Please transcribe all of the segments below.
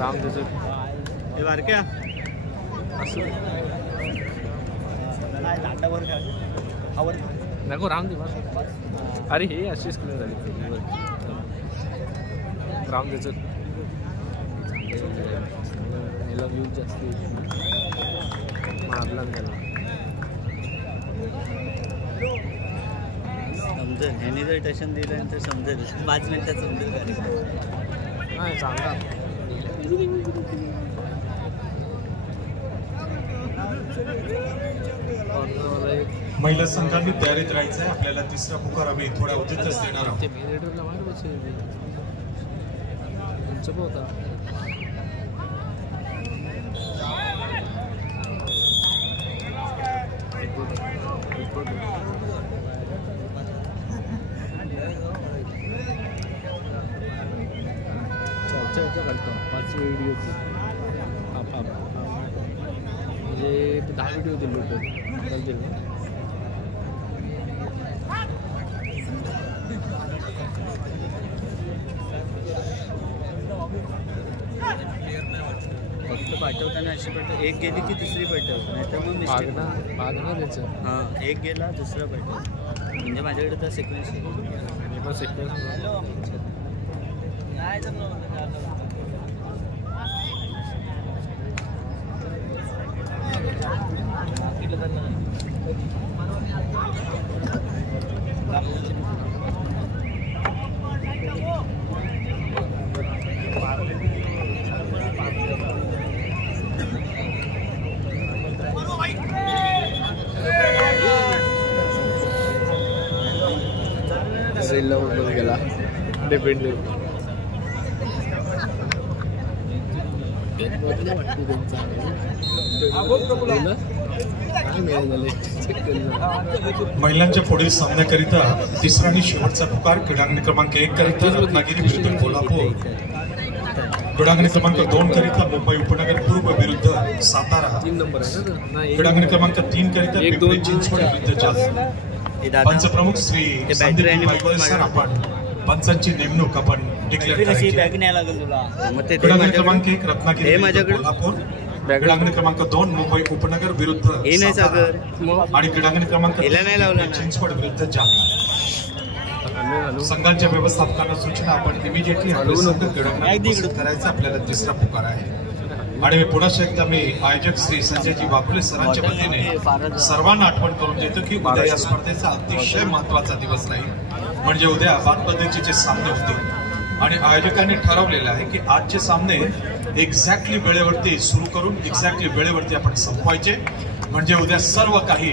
राम त्याचं हे बारक्या नको राम दे बस. अरे हे अशीच क्लिअर झाली राम त्याचं याला व्ह्यूज जास्त मारला त्याला समजेल. ह्याने जर टेन्शन दिलं तर समजेल 5 मिनिटात समजेल. नाही चांगला महिला संघांनी तयारीत राहायचं आहे. आपल्याला तिसरा पुकार आम्ही थोड्या उद्यातच देणार आहोत. ते मेडिएटरला बाहेर बसेल तुमचं होता घालतो 5 व्हिडिओ म्हणजे 10 व्हिडिओ दिले लोक फक्त पाठवताना अशी पाठव. एक गेली की दुसरी पाठव, नाही तर मग मिस्टेक. भागना त्याचं. हां एक गेला दुसरा पाठव. म्हणजे माझ्याकडे तर सिक्वेन्स आहे. मी पण सिक्वेन्स रेलला उडून गेला डिपेंडली महिलांच्या पुढील सामन्याकरिता तिसरा आणि शेवटचा पुकार क्रीडांगण क्रमांक 1 करिता रत्नागिरी विरुद्ध कोल्हापूर, क्रीडांगण क्रमांक 2 करिता मुंबई उपनगर पूर्व विरुद्ध सातारा, 3 नंबर आहे ना. क्रीडांगण क्रमांक 3 करिता पिंपरी चिंचवड विरुद्ध जालना. पंचप्रमुख श्री संदीप सर, आपण पंचांची नेमणूक आपण डिक्लेअर करायची. क्रीडांगण क्रमांक 1 रत्नागिरी कोल्हापूर, क्रीडांगण क्रमांक 2 मुंबई उपनगर विरुद्ध सातारा आणि क्रीडांगण क्रमांक 3 चिंचवड विरुद्ध जालना. संघांच्या व्यवस्थापकांना सूचना, आपण इमिजिएटली करायचं. आपल्याला तिसरा पुकार आहे. आणि पुन्हा एकदा मी आयोजक श्री संजयजी बाकुले सरांच्या वतीने सर्वांना आठवण करून देतो की उद्या या स्पर्धेचा अतिशय महत्वाचा दिवस राहील. म्हणजे उद्या बादपद्धतीचे सामने होतील आणि आयोजकांनी ठरवलेलं आहे की आजचे सामने एक्झॅक्टली वेळेवरती सुरू करून एक्झॅक्टली वेळेवरती आपण संपवायचे. म्हणजे उद्या सर्व काही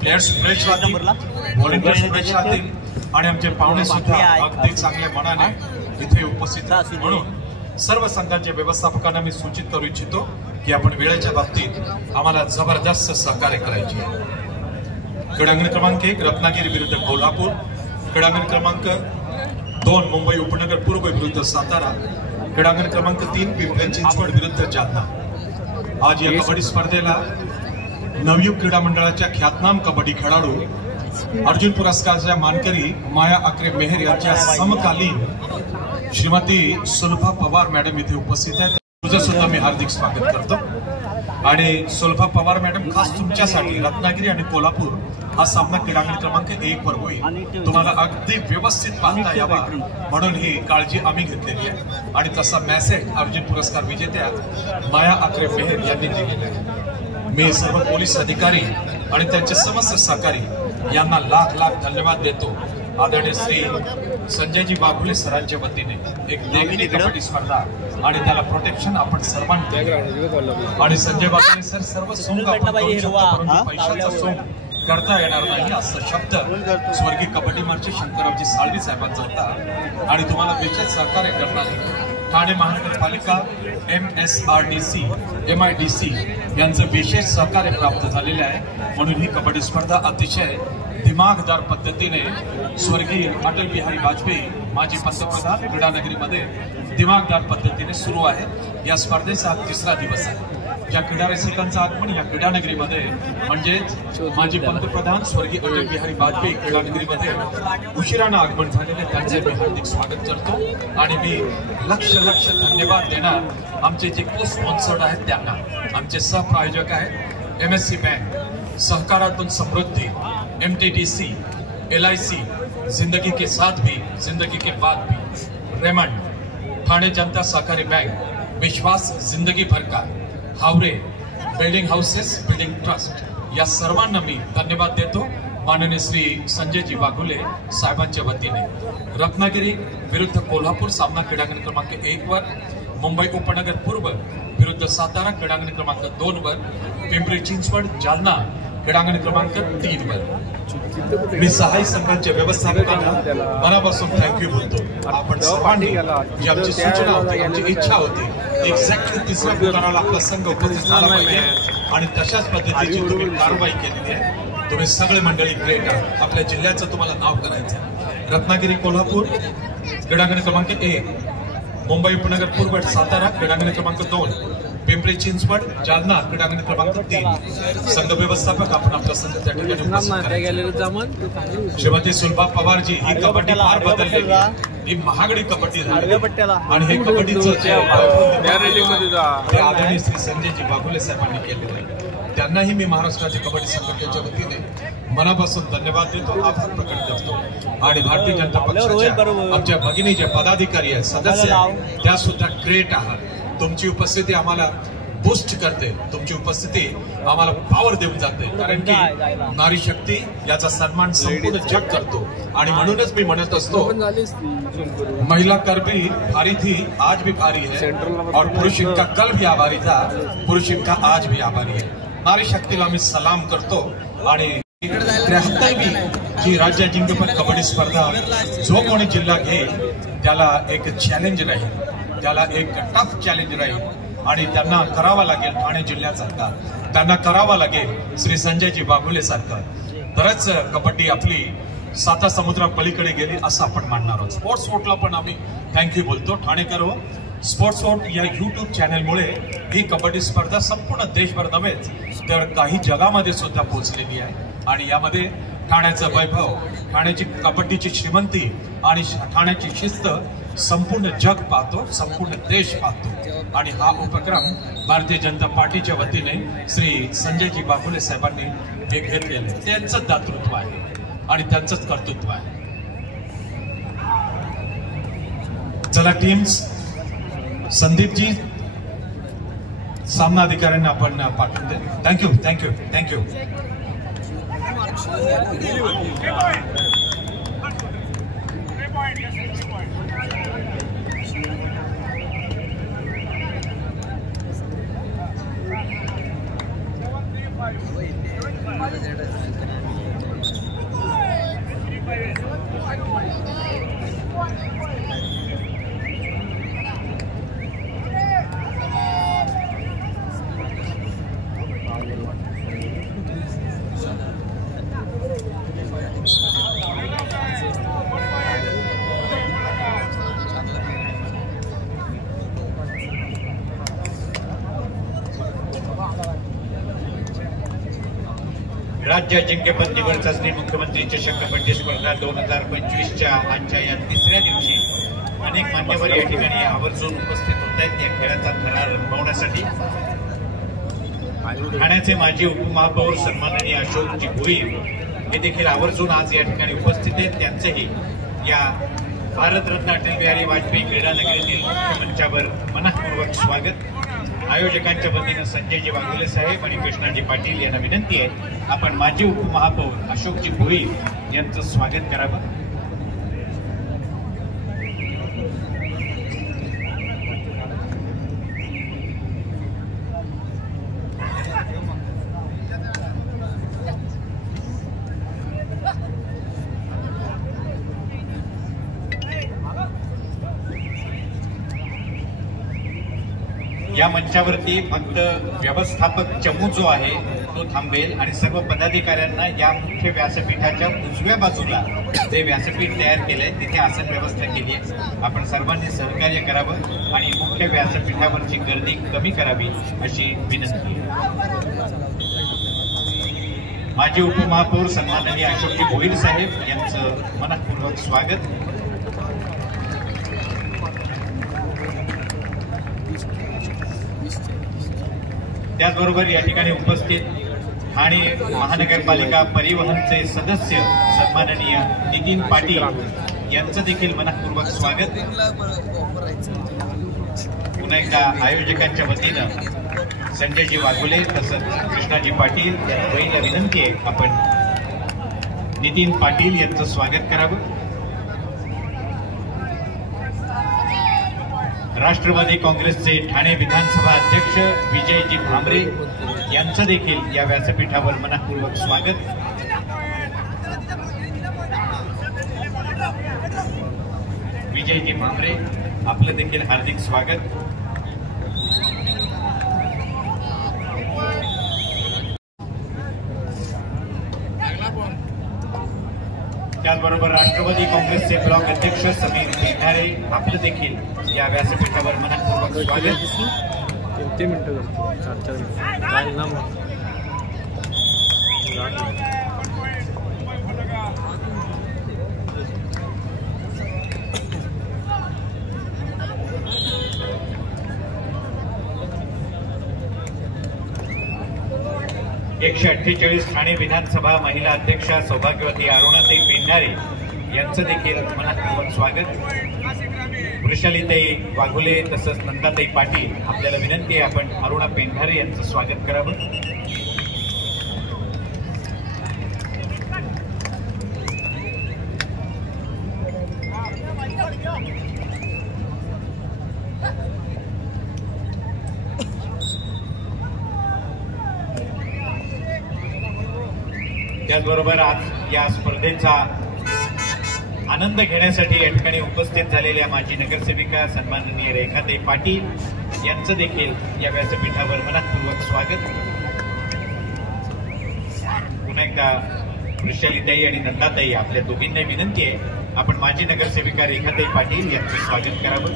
प्लेयर्स फ्रेश राहतील, व्हॉलंटियर्स फ्रेश राहतील आणि आमचे पाहुणे सुद्धा अगदी चांगल्या मनाने इथे उपस्थित राहतील. म्हणून सर्व संघांच्या व्यवस्थापकांना मी सूचित करू इच्छितो की आपण वेळेच्या बाबतीत आम्हाला जबरदस्त सहकार्य करायचे. क्रीडांगण क्रमांक 1 रत्नागिरी विरुद्ध कोल्हापूर, क्रीडांगण क्रमांक 2 मुंबई उपनगर पूर्व विरुद्ध सातारा, क्रीडांगण क्रमांक 3 पिंपरी चिंचवड विरुद्ध जालना. आज या कबड्डी स्पर्धेला नवयुग क्रीडा मंडळाच्या ख्यातनाम कबड्डी खेळाडू, अर्जुन पुरस्काराच्या मानकरी माया आकरे मेहर यांच्या समकालीन श्रीमती सुलभा पवार मॅडम इथे उपस्थित आहेत. तुझं सुद्धा मी हार्दिक स्वागत करतो. आणि सुलभा पवार मॅडम, खास तुमच्यासाठी रत्नागिरी आणि कोल्हापूर हा सामना क्रीडांगण क्रमांक 1 वर होईल. तुम्हाला अगदी व्यवस्थित पाहता यावा म्हणून ही काळजी आम्ही घेतलेली आहे. आणि तसा मेसेज अर्जुन पुरस्कार विजेत्या माया आकरे मेहर यांनी दिलेला आहे. मी सर्व पोलीस अधिकारी आणि त्यांचे समस्त सहकारी यांना लाख लाख धन्यवाद देतो. आदरणीय श्री संजयजी बाकुले सरांच्या वतीने एक देखणी कबड्डी स्पर्धा आणि त्याला प्रोटेक्शन आपण सर्वांनी आणि संजय बाकुले सर सर्व सोंग पैशाचा सोंग करता येणार नाही असा शब्द स्वर्गीय कबड्डी मार्चे शंकररावजी साळवी साहेबांचा होता. आणि तुम्हाला विशेष सहकार्य करणारे ठाणे महानगरपालिका, MSRDC, MIDC यांचं विशेष सहकार्य प्राप्त झालेले आहे. म्हणून ही कबड्डी स्पर्धा अतिशय दिमागदार पद्धतीने स्वर्गीय अटल बिहारी वाजपेयी माजी पंतप्रधान क्रीडानगरीमध्ये दिमागदार पद्धतीने सुरू आहे. या स्पर्धेचा 3रा दिवस आहे. ज्या क्रीडा रसिकांचं आगमन या क्रीडा नगरीमध्ये म्हणजेच माजी पंतप्रधान स्वर्गीय अटल बिहारी वाजपेयी क्रीडा नगरीमध्ये उशिरानं आगमन झालेले त्यांचे मी हार्दिक स्वागत करतो आणि मी लक्ष धन्यवाद देणार आमचे जे को स्पॉन्सर्ड आहेत त्यांना. आमचे सहप्रायोजक आहेत MSC बँक, सहकारातून समृद्धी, MTDC, LIC, जिंदगी के साथ भी जिंदगी के बाद भी, रेमंड, ठाणे जनता सहकारी बैंक, विश्वास जिंदगी भर का, Haware building houses building trust या सर्वांना मी धन्यवाद देतो. माननीय श्री संजयजी वाघुले साहेबांच्या वतीने रत्नागिरी विरुद्ध कोल्हापूर सामना क्रीडांगण क्रमांक 1 वर, मुंबई उपनगर पूर्व विरुद्ध सातारा क्रीडांगण क्रमांक 2 वर, पिंपरी चिंचवड जालना क्रीडांगण क्रमांक 3 वर मी सहाय्य संघाच्या व्यवस्थापकांना मनापासून थँक्यू बोलतो. आपण सर्वांनी जी आमची सूचना होती, आमची इच्छा होती, एक्झॅक्टली तिसऱ्या पुकाराला आपला संघ उपस्थित झाला पाहिजे आणि तशाच पद्धतीची तुम्ही कारवाई केलेली आहे. तुम्ही सगळे मंडळी ग्रेट आहात. आपल्या जिल्ह्याचं तुम्हाला नाव करायचं. रत्नागिरी कोल्हापूर क्रीडांगण क्रमांक 1, मुंबई उपनगर पूर्व सातारा क्रीडांगण क्रमांक 2, पिंपरी चिंचवड जालना क्रीडांगण क्रमांक 3. संघ व्यवस्थापक आपण आपला संघ त्या ठिकाणी श्रीमती सुलभा पवारजी. ही कबड्डी फार बदललेली, ही महागडी कबड्डी झाली आणि हे कबड्डीचं जे आदरणीय श्री संजयजी वाघुले साहेबांनी केलेलं आहे त्यांनाही मी महाराष्ट्र राज्य कबड्डी संघटनेच्या वतीने मनापासून धन्यवाद देतो, आभार प्रकट करतो. आणि भारतीय जनता पक्षाच्या आमच्या भगिनी जे पदाधिकारी आहेत, सदस्य आहेत, त्या सुद्धा ग्रेट आहात. तुमची उपस्थिती आम्हाला बूस्ट करते, तुमची उपस्थिती आम्हाला पॉवर देऊन जाते. कारण की नारी शक्ती याचा सन्मान संपूर्ण जग करतो आणि म्हणूनच मी म्हणत असतो, महिला कर भी भारी थी आज भी भारी है और पुरुष इनका कल भी आभारी था, पुरुष इनका आज भी आभारी है. नारी शक्तीला मी सलाम करतो. आणि 73वी जी राज्य जिंकपद कबड्डी स्पर्धा जो कोणी जिल्हा घेईल त्याला एक चॅलेंज राहील, त्याला एक टफ चॅलेंज राहील आणि त्यांना करावा लागेल ठाणे जिल्ह्यासारखा, त्यांना करावा लागेल श्री संजयजी वाघुले सारखं, तरच कबड्डी आपली 7 समुद्रा पलीकडे गेली असं आपण मानणार आहोत. स्पोर्ट्स वोटला पण आम्ही थँक्यू बोलतो. ठाणेकर हो, स्पोर्ट्स वोट या YouTube चॅनलमुळे ही कबड्डी स्पर्धा संपूर्ण देशभर नव्हेच तर काही जगामध्ये सुद्धा पोहोचलेली आहे आणि यामध्ये ठाण्याचं वैभव, ठाण्याची कबड्डीची श्रीमंती आणि ठाण्याची शिस्त संपूर्ण जग पाहतो, संपूर्ण देश पाहतो. आणि हा उपक्रम भारतीय जनता पार्टीच्या वतीने श्री संजयजी वाघुले साहेबांनी हे घेतलेलं आहे. त्यांचं दातृत्व आहे आणि त्यांचंच कर्तृत्व आहे. चला टीम्स, संदीपजी सामना अधिकाऱ्यांना आपण पाठवून दे. Thank you thank you thank you. राज्य अजिंक्यपद निवड चाचणी मुख्यमंत्री चषक कबड्डी स्पर्धा 2025च्या आजच्या या तिसऱ्या दिवशी अनेक मान्यवर या ठिकाणी आवर्जून उपस्थित होत आहेत. या खेळाचा थरार रंगवण्यासाठी ठाण्याचे माजी उपमहापौर सन्माननीय अशोकजी भोईर हे देखील आवर्जून आज या ठिकाणी उपस्थित आहेत. त्यांचेही या भारतरत्न अटल बिहारी वाजपेयी क्रीडा नगरीतील मुख्य मंचावर मनःपूर्वक स्वागत. आयोजकांच्या वतीनं संजयजी वाघुले साहेब आणि कृष्णाजी पाटील यांना विनंती आहे आपण माजी उपमहापौर अशोकजी भोईर यांचं स्वागत करावं. या मंचावरती फक्त व्यवस्थापक चमू जो आहे तो थांबेल आणि सर्व पदाधिकाऱ्यांना या मुख्य व्यासपीठाच्या उजव्या बाजूला जे व्यासपीठ तयार केलंय तिथे आसन व्यवस्था केली आहे. आपण सर्वांनी सहकार्य करावं आणि मुख्य व्यासपीठावरची गर्दी कमी करावी अशी विनंती. माजी उपमहापौर सन्माननीय अशोकजी भोईर साहेब यांचं मनपूर्वक स्वागत. त्याचबरोबर या ठिकाणी उपस्थित ठाणे महानगरपालिका परिवहनचे सदस्य सन्माननीय नितीन पाटील यांचं देखील मनपूर्वक स्वागत. पुन्हा एकदा आयोजकांच्या वतीनं संजयजी वाघोले तसंच कृष्णाजी पाटील यांना पहिल्या विनंती आहे आपण नितीन पाटील यांचं स्वागत करावं. राष्ट्रवादी काँग्रेसचे ठाणे विधानसभा अध्यक्ष विजयजी भामरे यांचं देखील या व्यासपीठावर मनपूर्वक स्वागत. विजयजी भामरे आपलं देखील हार्दिक स्वागत. त्याचबरोबर राष्ट्रवादी काँग्रेसचे ब्लॉक अध्यक्ष समीर पेंढारे आपलं देखील या व्यासपीठावर मनपूर्वक स्वागत. 3 मिनिटं करतो 4 मिनिटं काय ना मग 148 ठाणे विधानसभा महिला अध्यक्षा सौभाग्यवती अरुणाताई पेंढारे यांचं देखील मनपूर्वक स्वागत. वृषालीताई वाघोले तसंच नंदाताई पाटील आपल्याला विनंती आहे आपण अरुणा पेंढारे यांचं स्वागत करावं. त्याचबरोबर आज या स्पर्धेचा आनंद घेण्यासाठी या ठिकाणी उपस्थित झालेल्या माजी नगरसेविका सन्माननीय रेखाताई पाटील यांचं देखील या व्यासपीठावर मनपूर्वक स्वागत. पुन्हा एकदा वृषालीताई आणि नंदाताई आपल्या दोघींना विनंती आहे आपण माजी नगरसेविका रेखाताई पाटील यांचं स्वागत करावं.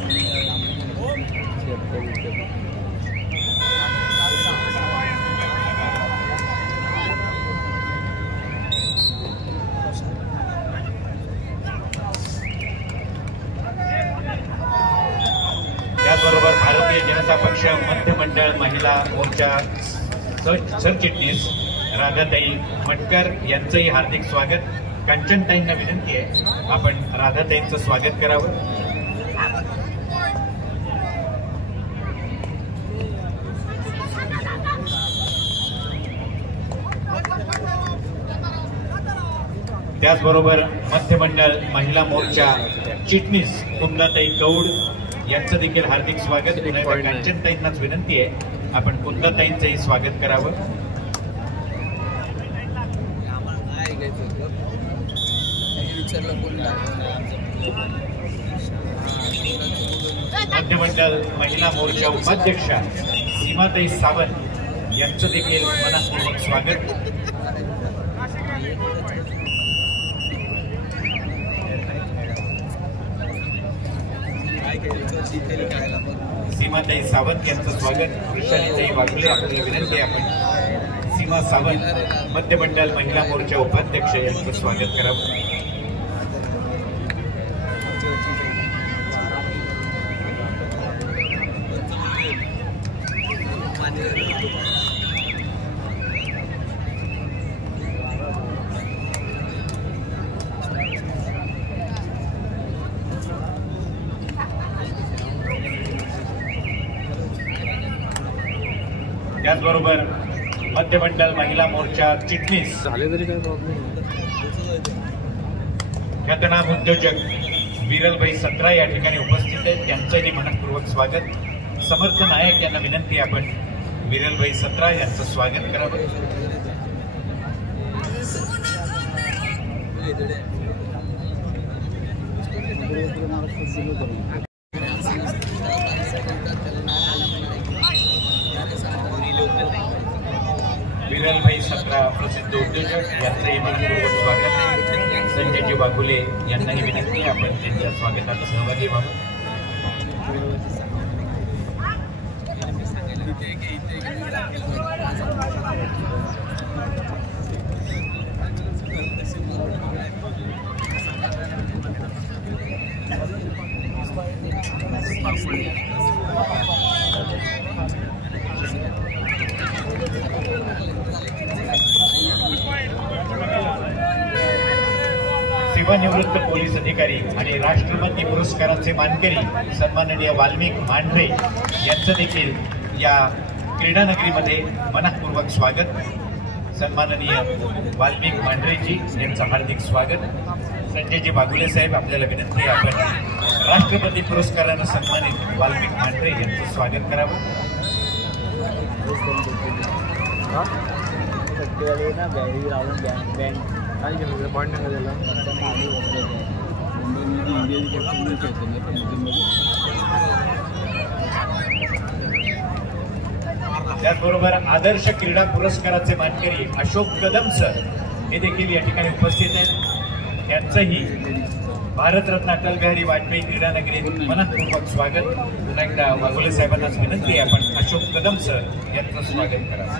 त्याचबरोबर भारतीय जनता पक्ष मध्य मंडळ महिला मोर्चा सरचिटणीस राधाताई मटकर यांचंही हार्दिक स्वागत. कांचनताईंना विनंती आहे आपण राधाताईंचं स्वागत करावं. त्याचबरोबर मध्य मंडळ महिला मोर्चा चिटणीस कुंदाताई कौड यांचं देखील हार्दिक स्वागत. कांचनताईंनाच विनंती आहे आपण कुंदाताईंचंही स्वागत करावं. मध्यमंडळ महिला मोर्चा उपाध्यक्षा सीमाताई सावंत यांचं देखील मनपूर्वक स्वागत. सीमाताई सावंत यांचं स्वागत. वृषालीताई वाघोले आपल्याला विनंती आहे आपण सीमा सावंत मध्य मंडळ महिला मोर्चा उपाध्यक्ष यांचं स्वागत करावं. त्याचबरोबर मध्य मंडळ महिला मोर्चा चिटणीस झाले तरी काय प्रॉब्लेम ख्यातनाम उद्योजक विरलभाई सत्रा या ठिकाणी उपस्थित आहेत. त्यांचंही मनपूर्वक स्वागत. समर्थ नायक यांना विनंती आपण विरलभाई सत्रा यांचं स्वागत करावं. प्रसिद्ध उद्योजक यांचंही मनपूर्वक स्वागत. संजयजी वाघुले यांनाही विनंती आपण त्यांच्या स्वागतात सहभागी व्हावं. सेवानिवृत्त पोलीस अधिकारी आणि राष्ट्रपती पुरस्काराचे मानकरी सन्माननीय वाल्मिक मांढरे यांचं देखील या क्रीडा नगरीमध्ये मनपूर्वक स्वागत. सन्माननीय वाल्मिक मांढरेजी यांचं हार्दिक स्वागत. संजयजी वाघुले साहेब आपल्याला विनंती आहे आपण राष्ट्रपती पुरस्कारानं सन्मानित वाल्मिक मांढरे यांचं स्वागत करावं. त्याचबरोबर आदर्श क्रीडा पुरस्काराचे मानकरी अशोक कदम सर हे देखील या ठिकाणी उपस्थित आहेत. त्यांचंही भारतरत्न अटल बिहारी वाजपेयी क्रीडा नगरीत मनपूर्वक स्वागत. पुन्हा एकदा वाघुले साहेबांनाच विनंती आहे आपण अशोक कदम सर यांचं स्वागत करावं.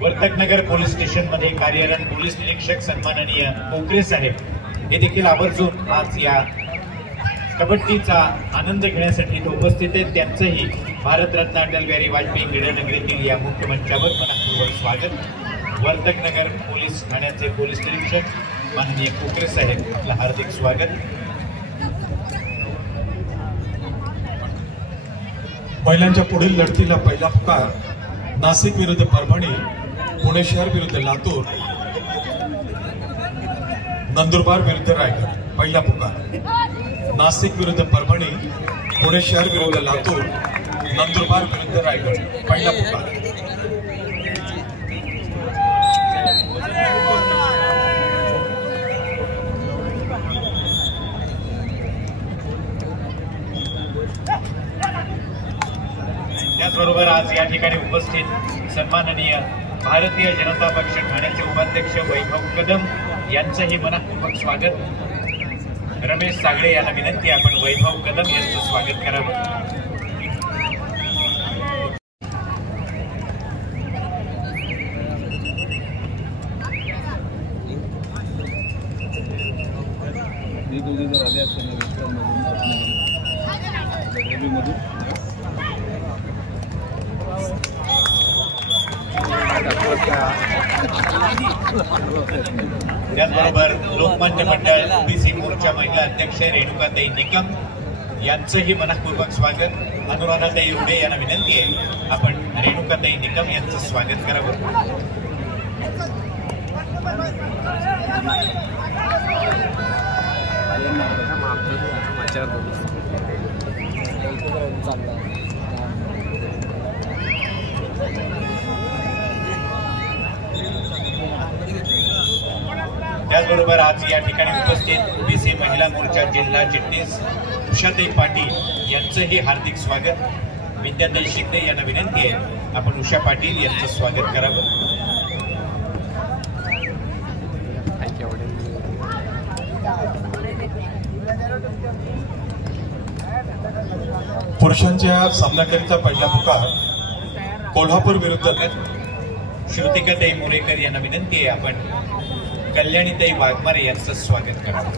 वर्तकनगर पोलीस स्टेशन मध्ये कार्यरत पोलीस निरीक्षक सन्माननीय कोकरे साहेब हे देखील आवर्जून आज या कबड्डीचा आनंद घेण्यासाठी उपस्थित आहेत. त्यांचंही भारतरत्न अटल बिहारी वाजपेयी क्रीडा नगरीतील या मुख्य मंचावर मनपूर्वक स्वागत. वर्तकनगर पोलीस ठाण्याचे पोलीस निरीक्षक माननीय कोकरे साहेब आपलं हार्दिक स्वागत. महिलांच्या पुढील लढतीला पहिला पुकार नाशिक विरुद्ध परभणी, पुणे शहर विरुद्ध लातूर, नंदुरबार विरुद्ध रायगड. पहिला पुकार नाशिक विरुद्ध परभणी, पुणे शहर विरुद्ध लातूर, नंदुरबार विरुद्ध रायगड. पहिला पुकार. त्याचबरोबर आज या ठिकाणी उपस्थित सन्माननीय भारतीय जनता पक्ष ठाण्याचे उपाध्यक्ष वैभव कदम यांचंही मनपूर्वक स्वागत. रमेश सागळे यांना विनंती आपण वैभव कदम यांचं स्वागत करावं. त्याचबरोबर लोकमान्य मंडळ ओबीसी मोर्चा महिला अध्यक्ष रेणुकाताई निकम यांचंही मनपूर्वक स्वागत. अनुराधाताई उडे यांना विनंती आहे आपण रेणुकाताई निकम यांचं स्वागत करावं. त्याचबरोबर आज या ठिकाणी उपस्थित ओबीसी महिला मोर्चा जिल्हा चिटणीस उषाताई पाटील यांचंही हार्दिक स्वागत. विद्याताई शिंदे यांना विनंती आहे आपण उषा पाटील यांचं स्वागत करावं. पुरुषांच्या सामन्याकरिता पहिला पुकार कोल्हापूर विरुद्ध श्रुतिकाताई मोरेकर यांना विनंती आहे आपण कल्याणीताई वाघमारे यांचं स्वागत करावं.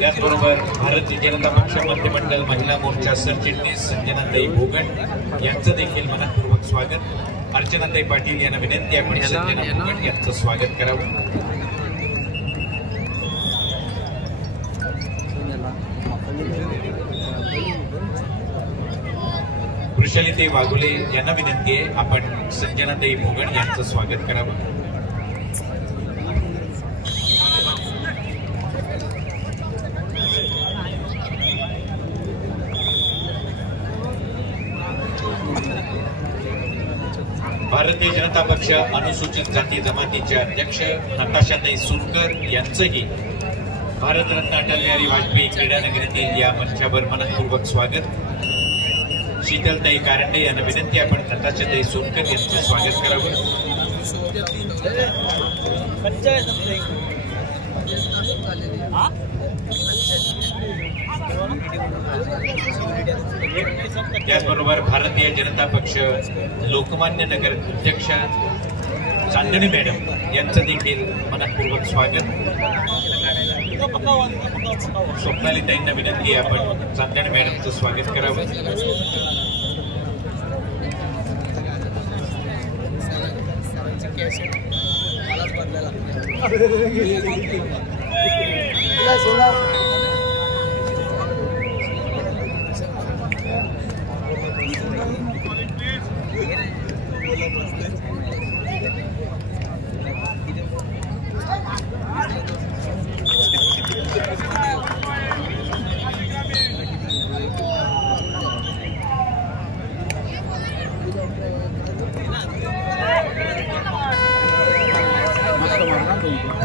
त्याचबरोबर भारतीय जनता पक्ष मंत्रिमंडळ महिला मोर्चा सरचिटणीस संजनाताई भोगट यांचं देखील मनपूर्वक स्वागत. अर्चनाताई पाटील यांना विनंती आपण संजना भोगट यांचं स्वागत करावं. वृषालीताई वाघुले यांना विनंती आहे आपण संजनाताई भोगट यांचं स्वागत करावं. भारतीय जनता पक्ष अनुसूचित जाती जमातीचे अध्यक्ष नताशाताई सुरकर यांचंही भारतरत्न अटल बिहारी वाजपेयी क्रीडा नगरीतील या मंचावर मनपूर्वक स्वागत. शीतलताई कारंडे यांना विनंती आपण नताशाताई सोनकर यांचं स्वागत करावं. त्याचबरोबर भारतीय जनता पक्ष लोकमान्य नगर अध्यक्ष चांदणी मॅडम यांचं देखील मनपूर्वक स्वागत. स्वप्नालीताईंना विनंती आहे आपण चांदणी मॅडमचं स्वागत करावं.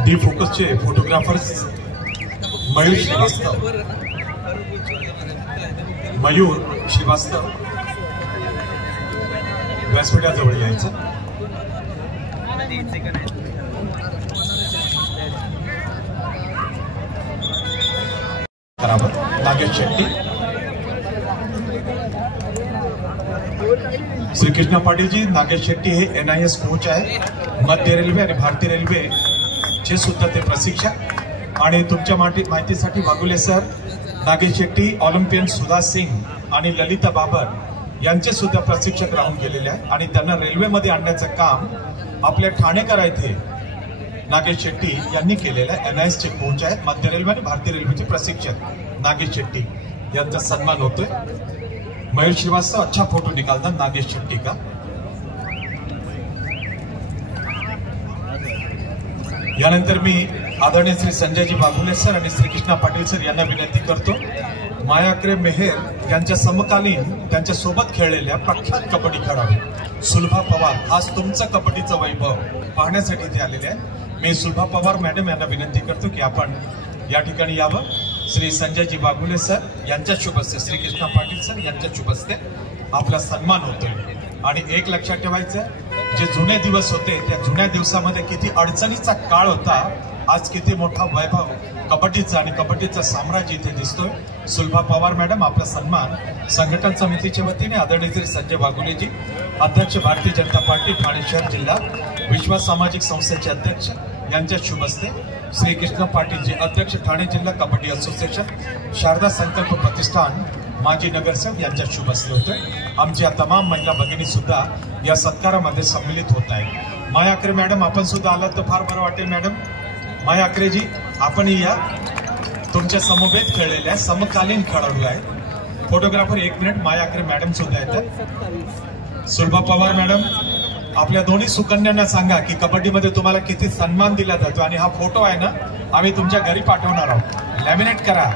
डी फोकसचे फोटोग्राफर्स मयूर श्रीवास्तव व्यासपीठाजवळ यायचं. नागेश शेट्टी, श्रीकृष्ण पाटीलजी. नागेश शेट्टी हे NIS कोच आहे, मध्य रेल्वे आणि भारतीय रेल्वे चे सुद्धा ते प्रशिक्षक. आणि तुमच्या माहितीसाठी वाघुले सर, नागेश शेट्टी ऑलिम्पियन सुधा सिंग आणि ललिता बाबर यांचे सुद्धा प्रशिक्षक राहून गेलेले आहेत आणि त्यांना रेल्वेमध्ये आणण्याचं काम आपल्या ठाणेकर येथे नागेश शेट्टी यांनी केलेलं आहे. NIS चे कोच आहेत, मध्य रेल्वे आणि भारतीय रेल्वेचे प्रशिक्षक नागेश शेट्टी यांचा सन्मान होतोय. मयूर श्रीवास्तव अच्छा फोटो निकालता नागेश शेट्टी का. यानंतर मी आदरणीय श्री संजयजी वाघुले सर आणि श्रीकृष्णा पाटील सर यांना विनंती करतो, मायाक्रे मेहर यांच्या समकालीन त्यांच्या सोबत खेळलेल्या प्रख्यात कबड्डी खेळाडू सुलभा पवार, आज तुमचं कबड्डीचं वैभव पाहण्यासाठी इथे आलेले आहे. मी सुलभा पवार मॅडम यांना विनंती करतो की आपण या ठिकाणी यावं. श्री संजयजी वाघुले सर यांच्या शुभ हस्ते, श्रीकृष्णा पाटील सर यांच्या शुभ हस्ते आपला सन्मान होतोय. आणि एक लक्षात ठेवायचं, जे जुने दिवस होते त्या जुन्या दिवसामध्ये किती अडचणीचा काळ होता, आज किती मोठा वैभव कबड्डीचा आणि कबड्डीचं साम्राज्य इथे दिसतोय. सुलभा पवार मॅडम आपला सन्मान संघटन समितीच्या वतीने आदरणीय श्री संजय वाघुलेजी, अध्यक्ष भारतीय जनता पार्टी ठाणे शहर जिल्हा विश्वास सामाजिक संस्थेचे अध्यक्ष यांच्या शुभ हस्ते, श्री कृष्ण पाटीलजी अध्यक्ष ठाणे जिल्हा कबड्डी असोसिएशन, शारदा संकल्प प्रतिष्ठान माजी नगरसेवक यांच्या शुभ हस्ते होतोय. आमच्या तमाम महिला भगिनी सुद्धा या सत्कारामध्ये सम्मिलित होत आहेत. माया आकरे मॅडम आपण सुद्धा आलात तर फार बरं वाटेल. मॅडम माया आकरेजी आपणही या, तुमच्या समवेत खेळलेल्या समकालीन खेळाडू आहेत. Photographer 1 minute. Maya Akare madam सुद्धा येतात. सुलभा पवार मॅडम आपल्या दोन्ही सुकन्यांना सांगा की कबड्डीमध्ये तुम्हाला किती सन्मान दिला जातो आणि हा फोटो आहे ना आम्ही तुमच्या घरी पाठवणार आहोत, लॅमिनेट करा.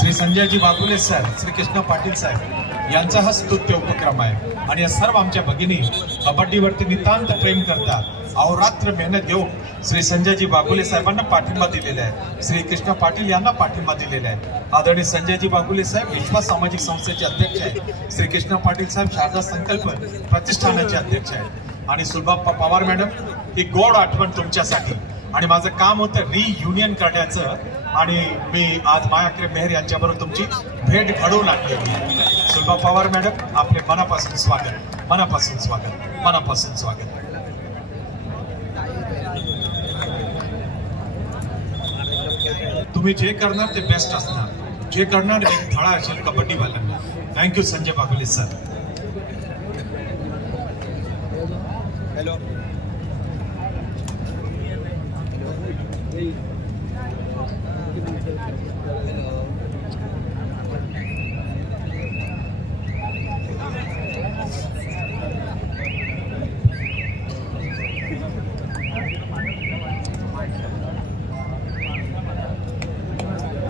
श्री संजयजी वाघुले सर, श्री कृष्ण पाटील साहेब यांचा हा स्तुत्य उपक्रम आहे आणि या सर्व आमच्या भगिनी कबड्डीवरती नितांत प्रेम करतात. अहोरात्र मेहनत घेऊन श्री संजयजी वाघुले साहेबांना पाठिंबा दिलेला आहे, श्री कृष्ण पाटील यांना पाठिंबा दिलेला आहे. आदरणीय संजयजी वाघुले साहेब विश्वास सामाजिक संस्थेचे अध्यक्ष आहेत, श्री कृष्ण पाटील साहेब शारदा संकल्प प्रतिष्ठानाचे अध्यक्ष आहेत आणि सुलभा पवार मॅडम ही गोड आठवण तुमच्यासाठी. आणि माझं काम होतं रियुनियन करण्याचं आणि मी आज माया आकरे मेहर यांच्याबरोबर तुमची भेट घडवून आणलेली आहे. सुलभा पवार मॅडम आपले मनापासून स्वागत, मनापासून स्वागत, मनापासून स्वागत. तुम्ही जे करणार ते बेस्ट असणार. जे करणार एक धडा असेल कबड्डीवाल्यांना. Thank you Sanjay Bagule sir. Hello.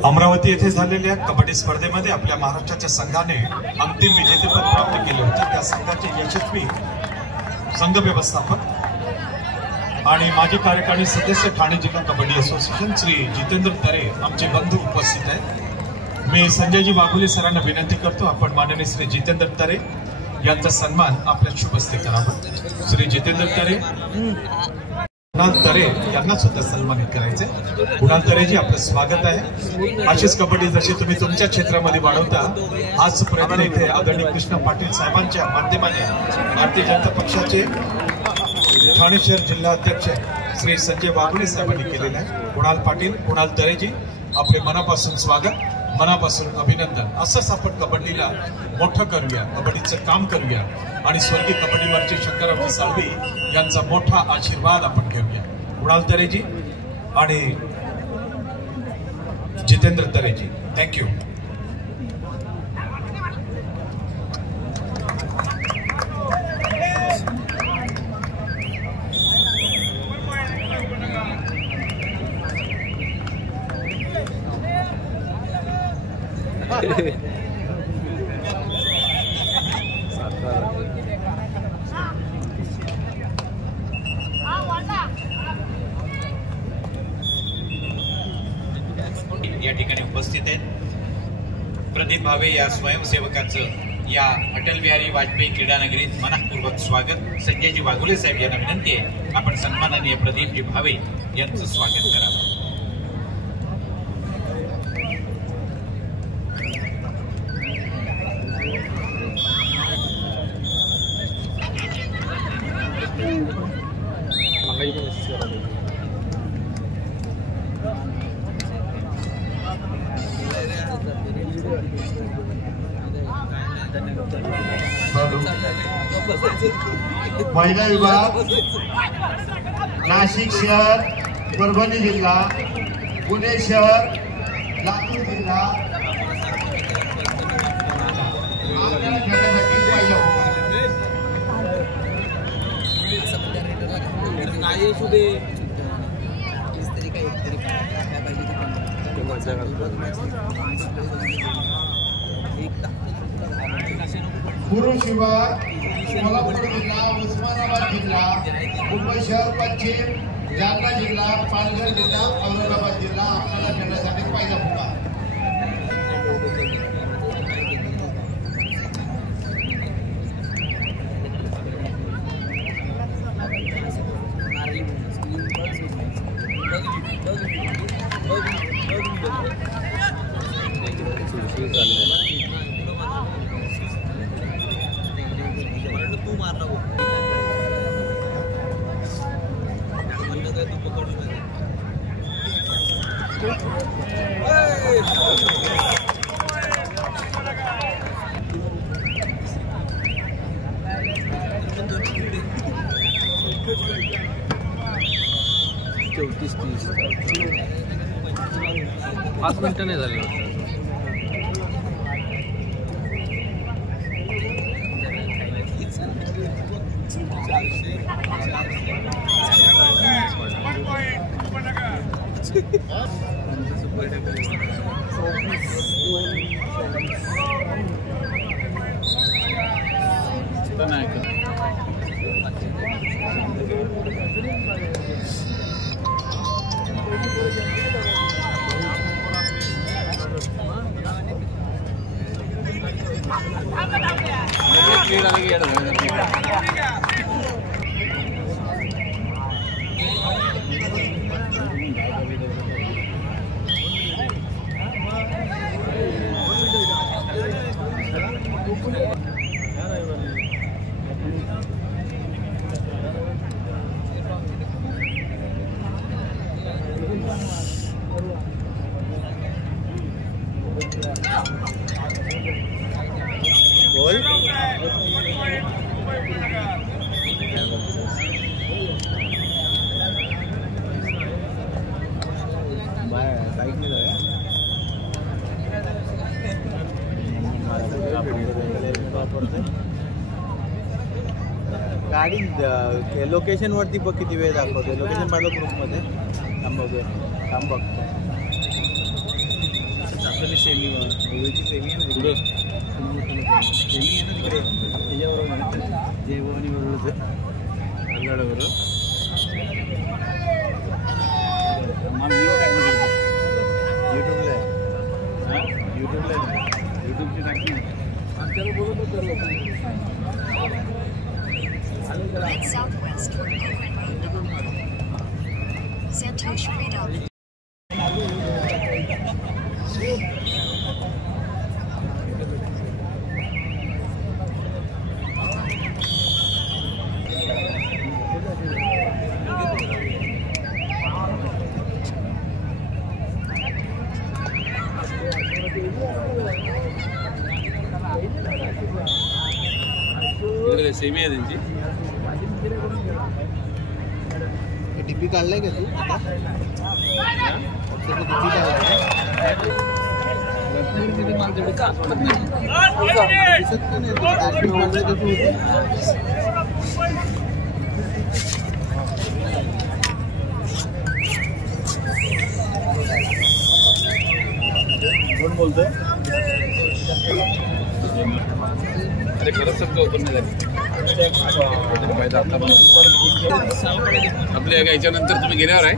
Amravati येथे झालेल्या कबड्डी स्पर्धेमध्ये आपल्या महाराष्ट्राच्या संघाने अंतिम विजेतेपद प्राप्त केले होते. त्या संघाचे यशस्वी संघ व्यवस्थापक आणि माजी कार्यकारी सदस्य ठाणे जिल्हा कबड्डी असोसिएशन श्री जितेंद्र तरे आमचे बंधू उपस्थित आहेत. मी संजयजी बागुले सरांना विनंती करतो आपण माननीय श्री जितेंद्र तरे यांचा सन्मान आपल्या शुभ हस्ते करावा. श्री जितेंद्र तरे, कुणाल तरे यांना सुद्धा सन्मानित करायचे. कुणाल तरेजी आपलं स्वागत आहे. अशीच कबड्डी जशी तुम्ही तुमच्या क्षेत्रामध्ये वाढवता हाच प्रयत्न इथे आदरणीय कृष्ण पाटील साहेबांच्या माध्यमाने भारतीय जनता पक्षाचे ठाणे शहर जिल्हा अध्यक्ष श्री संजय बागुले साहेबांनी केलेला आहे. कुणाल पाटील, कुणाल तरेजी आपले मनापासून स्वागत, मनापासून अभिनंदन. असंच आपण कबड्डीला मोठं करूया, कबड्डीचं काम करूया आणि स्वर्गीय कबड्डीवरचे शंकरराव साळवी यांचा मोठा आशीर्वाद आपण घेऊया. कुणाल तरेजी आणि जितेंद्र तरेजी, थँक्यू. या ठिकाणी उपस्थित आहेत. प्रदीप भावे या स्वयंसेवकाचं या अटल बिहारी वाजपेयी क्रीडा नगरीत मनपूर्वक स्वागत. संजयजी बागुले साहेब यांना विनंती आहे आपण सन्माननीय प्रदीपजी भावे यांचं स्वागत करावं. महिला विभाग नाशिक शहर, परभणी जिल्हा, पुणे शहर, लातूर जिल्हा पुरुष विभाग कोल्हापूर जिल्हा, उस्मानाबाद जिल्हा, मुंबई शहर पश्चिम, जालना जिल्हा, पालघर जिल्हा, औरंगाबाद जिल्हा आपल्याला खेळण्यासाठी पाहिजे होता. पाच मिनिटं नाही झाली. बोल बाईक नाही गाडी लोकेशन वरती बघ किती वेळ दाखवते. लोकेशन पाहिलं ग्रुपमध्ये. थांब बघतो. आपल्याला सेमी सेमी आहे ना तिकडे. सेमी आहे ना तिकडे त्याच्याबरोबर जेवणी बरोबर बरोबर युट्यूबला युट्यूबची टाकी आमच्याला बोलत होतं. Head southwest toward Oakland Road. Santosh Freedom. Semi आहे त्यांची. डीपी काढलाय का तू? डीपी कोण बोलतोय? अरे खरंच सगळं ओपन नाही झाली. आपल्या याच्यानंतर तुम्ही गेल्यावर आहे.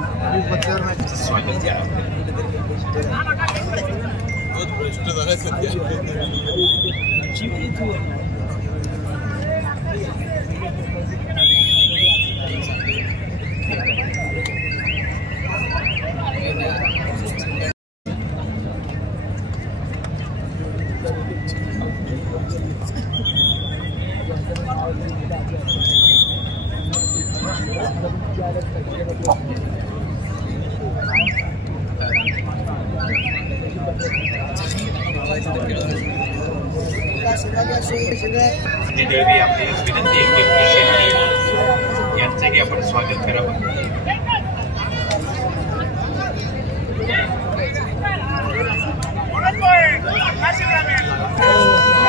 दळवी आपली विनंती आहे की यांचंही आपण स्वागत करावं.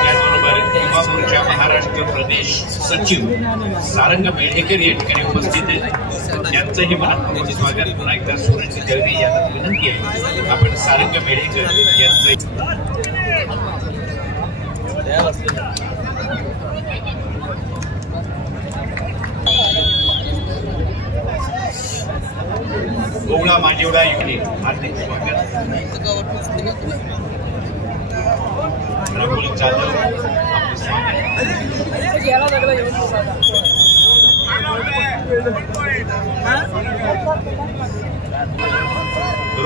त्याचबरोबर युवा मोर्चा महाराष्ट्र प्रदेश सचिव सारंग मेढेकर या ठिकाणी उपस्थित आहेत. यांचंही मनपूर्वक स्वागत. पुन्हा एकदा सुरेश दळवी यांना विनंती आहे आपण सारंग मेढेकर यांचं गोवळा मांजिवडा युनिट हार्दिक स्वागत. रघुल जाधव आपलं स्वागत.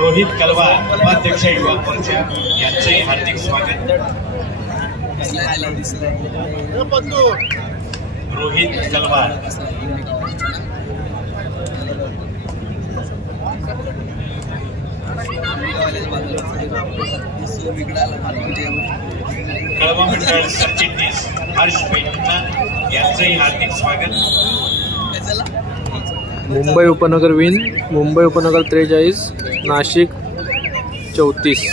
रोहित कलवार उपाध्यक्ष युवा मोर्चा यांचंही हार्दिक स्वागत. रोहित कलवार कळवा मंडळ सरचिटणीस हर्ष पैठणा यांचंही हार्दिक स्वागत. मुंबई उपनगर विन. मुंबई उपनगर 43, नाशिक 34.